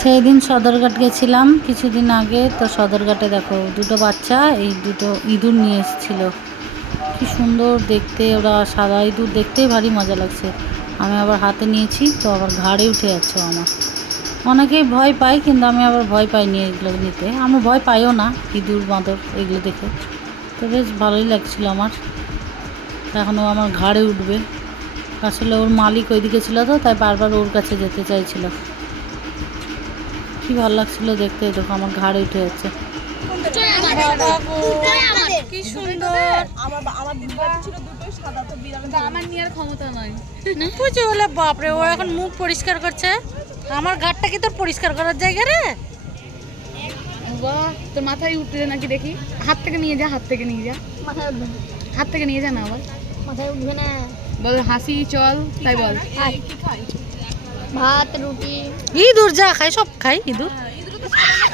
সেই দিন সদরঘাট গেছিলাম কিছুদিন আগে। তো সদরঘাটে দেখো, দুটো বাচ্চা, এই দুটো ইঁদুর নিয়ে এসেছিল। কি সুন্দর দেখতে, ওরা সাদা ইঁদুর দেখতেই ভারী মজা লাগছে। আমি আবার হাতে নিয়েছি, তো আবার ঘাড়ে উঠে যাচ্ছে আমার। অনেকেই ভয় পায়, কিন্তু আমি আবার ভয় পাইনি এগুলো নিতে। আমি ভয় পাইও না, ইঁদুর, বাঁদর, এগুলো দেখে। তো বেশ ভালোই লাগছিল আমার। এখন ও আমার ঘাড়ে উঠবে। আসলে ওর মালিক ওইদিকে ছিল তো, তাই বারবার ওর কাছে যেতে চাইছিল। কি ভালো লাগছিল দেখতে দেখো আমার ঘাড়ে উঠে যাচ্ছে। কি সুন্দর। আমার বা- আমার ছিল দুটোই সাদা তো বিড়াল আমার নেওয়ার ক্ষমতা নয় বুঝি বলে বাপরে ও এখন মুখ পরিষ্কার করছে। আমার ঘাটটা কি তোর পরিষ্কার করার জায়গা রে? বাহ তোর মাথায় নাকি দেখি। হাত থেকে নিয়ে যা হাত থেকে নিয়ে যা। মাথায় উঠবে হাত থেকে নিয়ে যা না আবার। মাথায় উঠবে না। বল হাসি চল তাই বল। ভাত রুটি। ইঁদুর যা খায় সব খায় ইঁদুর। হ্যাঁ,